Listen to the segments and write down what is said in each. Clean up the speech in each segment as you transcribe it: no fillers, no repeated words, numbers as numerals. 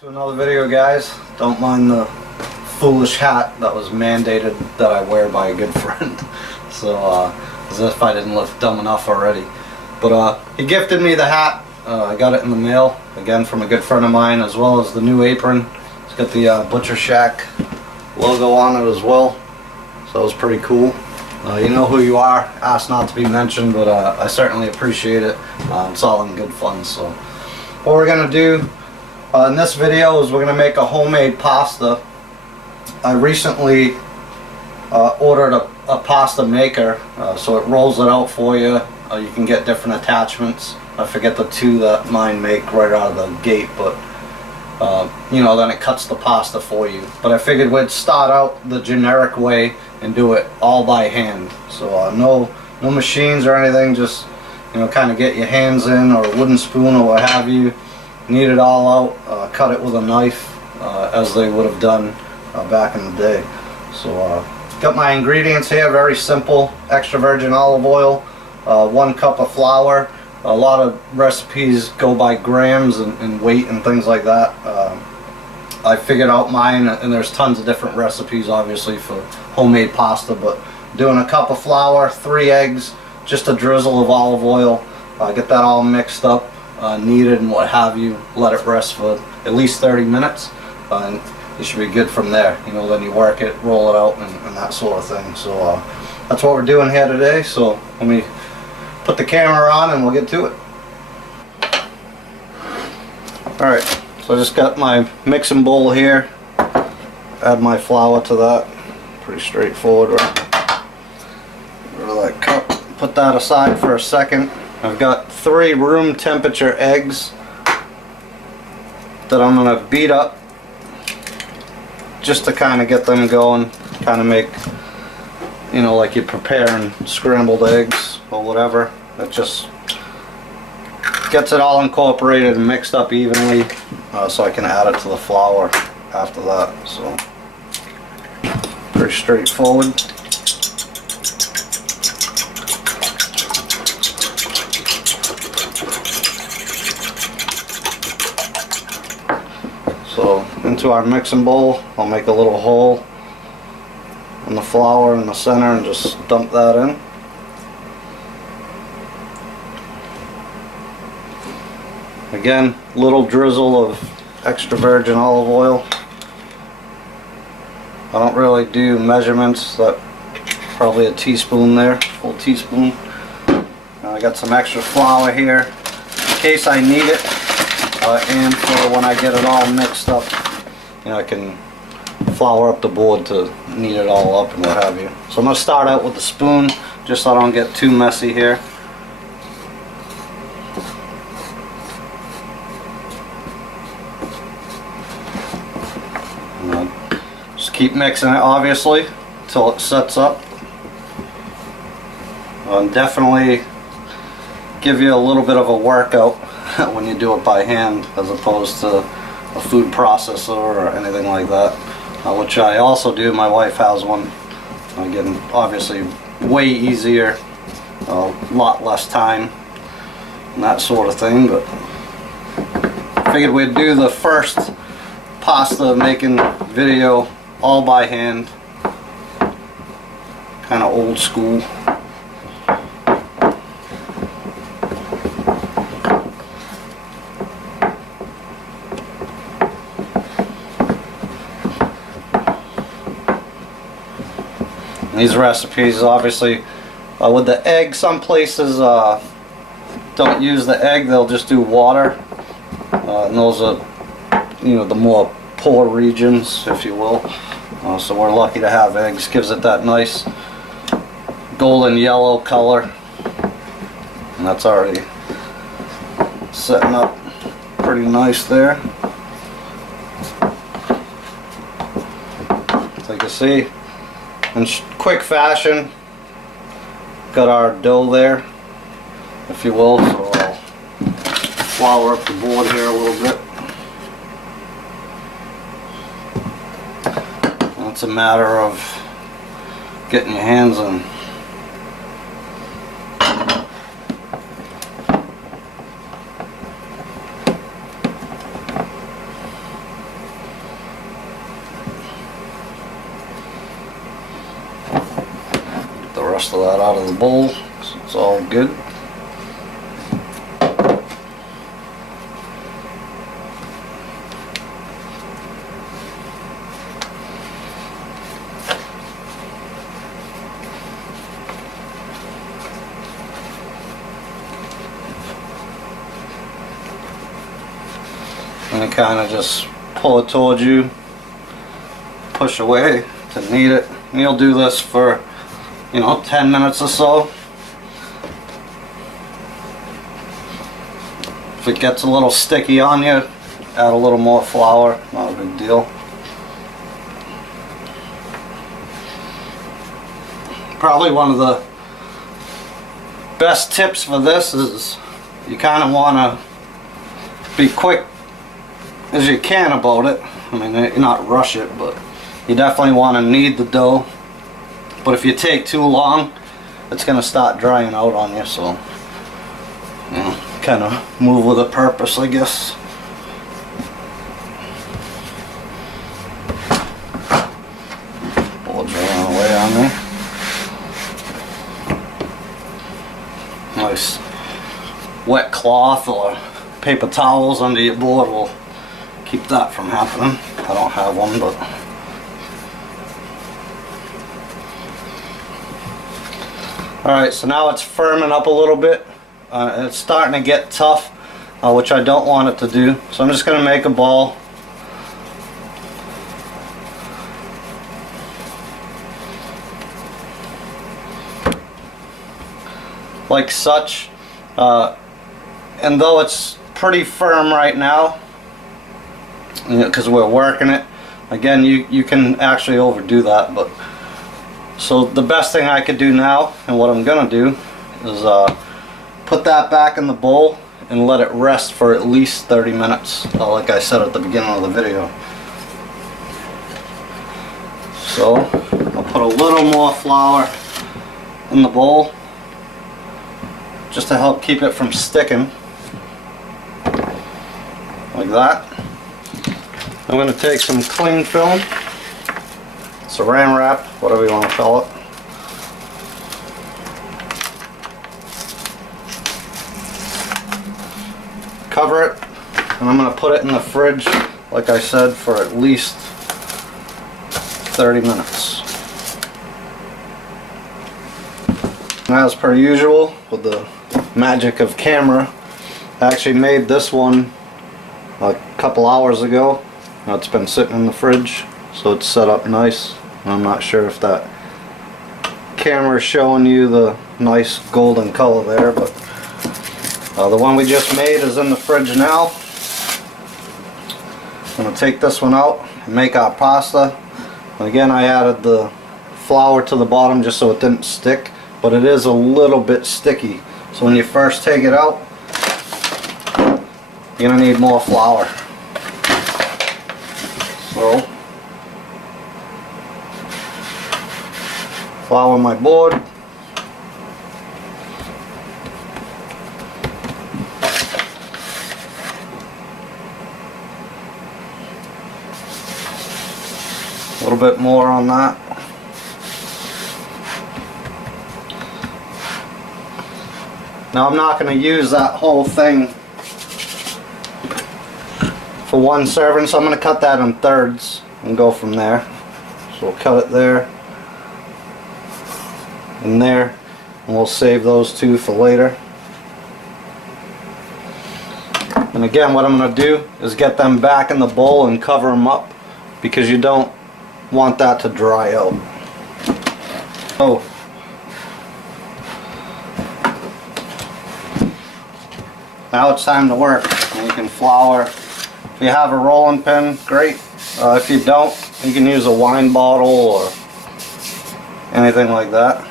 To another video, guys. Don't mind the foolish hat that was mandated that I wear by a good friend. So as if I didn't look dumb enough already. But he gifted me the hat. I got it in the mail again from a good friend of mine, as well as the new apron. It's got the Butcher Shack logo on it as well, so it was pretty cool. You know who you are, asked not to be mentioned, but I certainly appreciate it. It's all in good fun. So what we're gonna do in this video is we're gonna make a homemade pasta. I recently ordered a pasta maker, so it rolls it out for you. You can get different attachments. I forget the two that mine make right out of the gate, but you know, then it cuts the pasta for you. But I figured we'd start out the generic way and do it all by hand. So no machines or anything, just, you know, kind of get your hands in, or a wooden spoon or what have you. Knead it all out, cut it with a knife, as they would have done back in the day. So got my ingredients here, very simple. Extra virgin olive oil, 1 cup of flour. A lot of recipes go by grams and weight and things like that. I figured out mine, and there's tons of different recipes obviously for homemade pasta, but doing a cup of flour, 3 eggs, just a drizzle of olive oil, get that all mixed up, kneaded and what have you, let it rest for at least 30 minutes, and you should be good from there. You know, then you work it, roll it out, and that sort of thing. So that's what we're doing here today. So let me put the camera on and we'll get to it. Alright, so I just got my mixing bowl here. Add my flour to that. Pretty straightforward, right? Get rid of that cup. Put that aside for a second. I've got 3 room temperature eggs that I'm going to beat up just to kind of get them going. Kind of make, you know, like you're preparing scrambled eggs or whatever. It just gets it all incorporated and mixed up evenly, so I can add it to the flour after that. So pretty straightforward. So into our mixing bowl, I'll make a little hole in the flour in the center and just dump that in. Again, little drizzle of extra virgin olive oil. I don't really do measurements, that probably a teaspoon there, full teaspoon. I got some extra flour here in case I need it, and for when I get it all mixed up, you know, I can flour up the board to knead it all up and what have you. So I'm going to start out with the spoon, just so I don't get too messy here. Just keep mixing it, obviously, until it sets up. Definitely give you a little bit of a workout when you do it by hand, as opposed to a food processor or anything like that, which I also do. My wife has one. Again, obviously way easier, a lot less time and that sort of thing, but I figured we'd do the first pasta making video all by hand, kind of old school. And these recipes, obviously, with the egg, some places don't use the egg, they'll just do water, and those are, you know, the more poor regions, if you will. So we're lucky to have eggs. Gives it that nice golden yellow color, and that's already setting up pretty nice there. So you can see, in quick fashion, got our dough there, if you will. So I'll flour up the board here a little bit. It's a matter of getting your hands in. rest of that out of the bowl, so it's all good. And you kind of just pull it towards you, push away to knead it. And you'll do this for, 10 minutes or so. If it gets a little sticky on you, add a little more flour, not a big deal. Probably one of the best tips for this is you kind of want to be quick as you can about it. I mean, you're not rush it, but you definitely want to knead the dough. But if you take too long, it's going to start drying out on you, so kind of move with a purpose, I guess. Board's running away on me. Nice wet cloth or paper towels under your board will keep that from happening. I don't have one, but alright, so now it's firming up a little bit. It's starting to get tough, which I don't want it to do. So I'm just going to make a ball. Like such. And though it's pretty firm right now, because we're working it, again, you can actually overdo that, but so the best thing I could do now, and what I'm gonna do, is put that back in the bowl and let it rest for at least 30 minutes, like I said at the beginning of the video. So I'll put a little more flour in the bowl just to help keep it from sticking, like that. I'm going to take some cling film, saran wrap, whatever you want to call it. Cover it, and I'm going to put it in the fridge, like I said, for at least 30 minutes. And as per usual, with the magic of camera, I actually made this one a couple hours ago. Now it's been sitting in the fridge, so it's set up nice. I'm not sure if that camera is showing you the nice golden color there, but the one we just made is in the fridge now. I'm going to take this one out and make our pasta. And again, I added the flour to the bottom just so it didn't stick, but it is a little bit sticky. So when you first take it out, you're going to need more flour. So, flour my board. A little bit more on that. Now I'm not going to use that whole thing for one serving, so I'm going to cut that in thirds and go from there. So we'll cut it there and there, and we'll save those two for later. And again, what I'm going to do is get them back in the bowl and cover them up, because you don't want that to dry out. Oh, now it's time to work. And you can flour. If you have a rolling pin, great. If you don't, you can use a wine bottle or anything like that.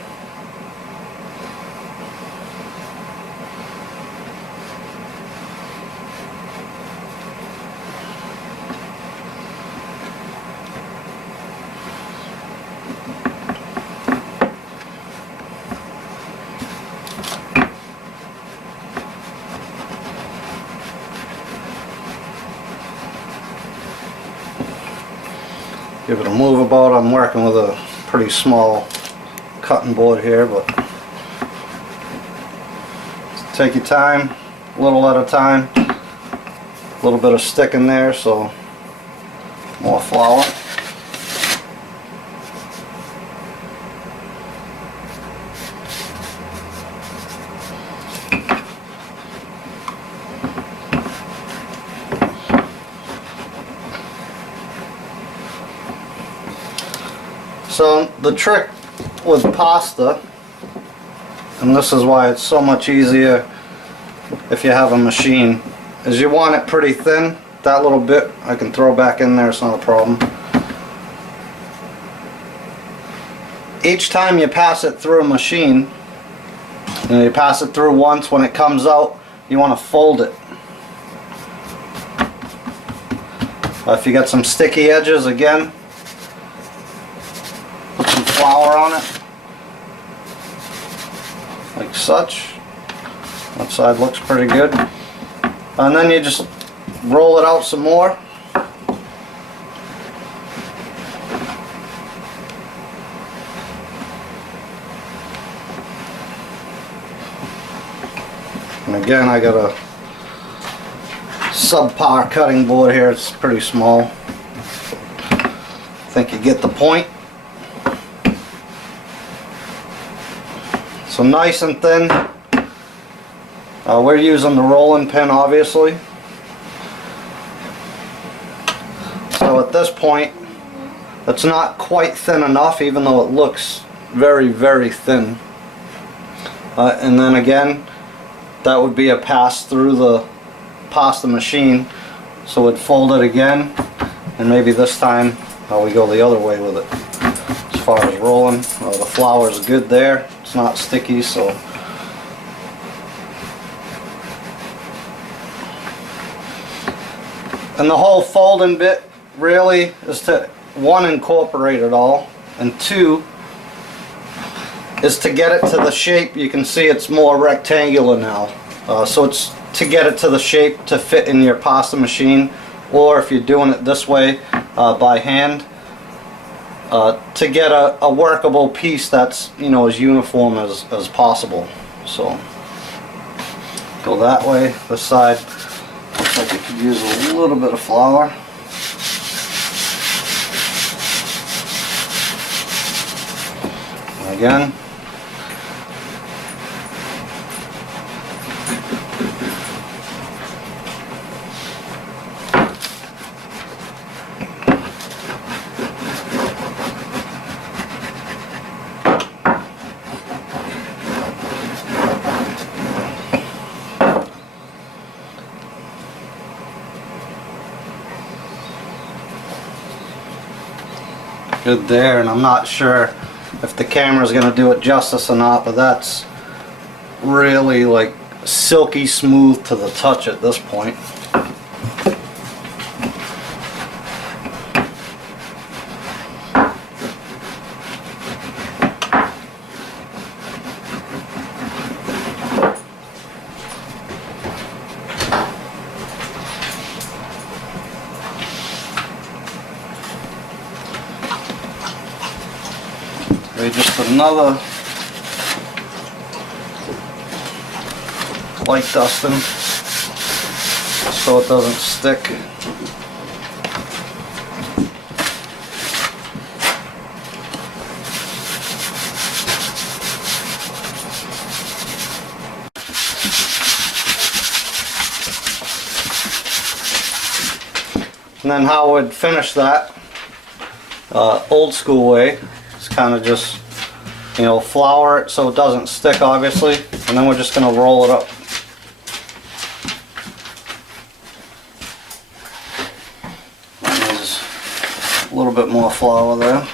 Give it a move about. I'm working with a pretty small cup cutting board here, but take your time, a little at a time. A little bit of stick in there, so more flour. So the trick with pasta, and this is why it's so much easier if you have a machine, is you want it pretty thin. That little bit I can throw back in there, it's not a problem. Each time you pass it through a machine, you pass it through once, when it comes out you want to fold it. If you got some sticky edges, again, put some flour on it, like such. That side looks pretty good. And then you just roll it out some more. And again, I got a subpar cutting board here. It's pretty small. I think you get the point. So nice and thin. We're using the rolling pin, obviously. So at this point, it's not quite thin enough, even though it looks very, very thin. And then again, that would be a pass through the pasta machine. So we'd fold it again, and maybe this time we go the other way with it. As far as rolling, the flour is good there. It's not sticky, so. And the whole folding bit really is to, one, incorporate it all, and two, is to get it to the shape. You can see it's more rectangular now. So it's to get it to the shape to fit in your pasta machine, or if you're doing it this way by hand, to get a workable piece that's, you know, as uniform as possible. So go that way. This side looks like you could use a little bit of flour. And again, good there, and I'm not sure if the camera is going to do it justice or not, but that's really like silky smooth to the touch at this point. Just another light dusting so it doesn't stick. And then how I would finish that, old school way, is kind of just, you know, flour it so it doesn't stick, obviously, and then we're just going to roll it up. There's a little bit more flour there.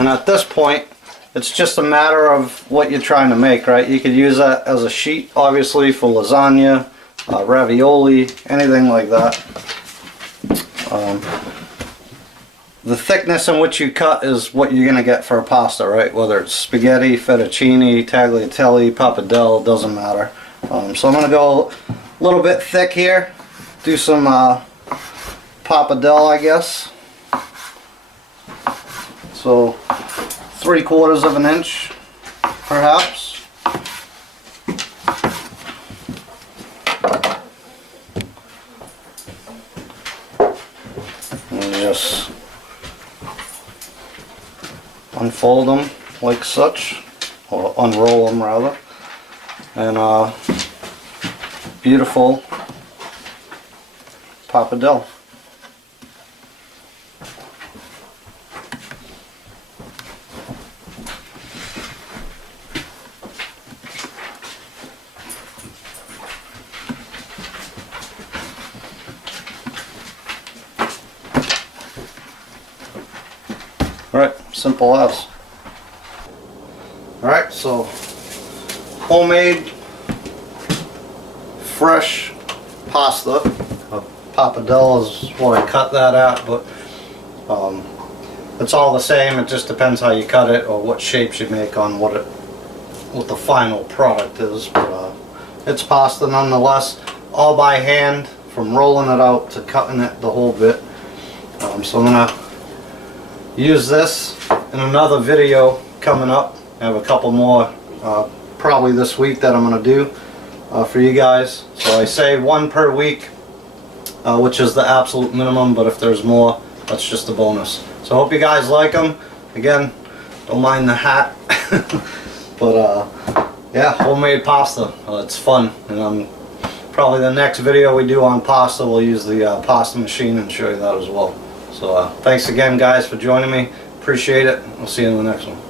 And at this point, it's just a matter of what you're trying to make, right? You could use that as a sheet, obviously, for lasagna, ravioli, anything like that. The thickness in which you cut is what you're going to get for a pasta, right? Whether it's spaghetti, fettuccine, tagliatelle, Parrpadelle, doesn't matter. So I'm going to go a little bit thick here, do some Parrpadelle, I guess. So 3/4 of an inch, perhaps. And just unfold them like such, or unroll them rather, and beautiful Parrpadelle. Alright, simple as. Alright, so homemade fresh pasta. Parrpadelle is what I cut that at, but it's all the same. It just depends how you cut it or what shapes you make on what the final product is. But it's pasta nonetheless, all by hand, from rolling it out to cutting it the whole bit. So I'm gonna use this in another video coming up. I have a couple more probably this week that I'm going to do for you guys. So I say one per week, which is the absolute minimum, but if there's more, that's just a bonus. So I hope you guys like them. Again, don't mind the hat. But yeah, homemade pasta. It's fun. And probably the next video we do on pasta, we'll use the pasta machine and show you that as well. So thanks again guys for joining me. Appreciate it. We'll see you in the next one.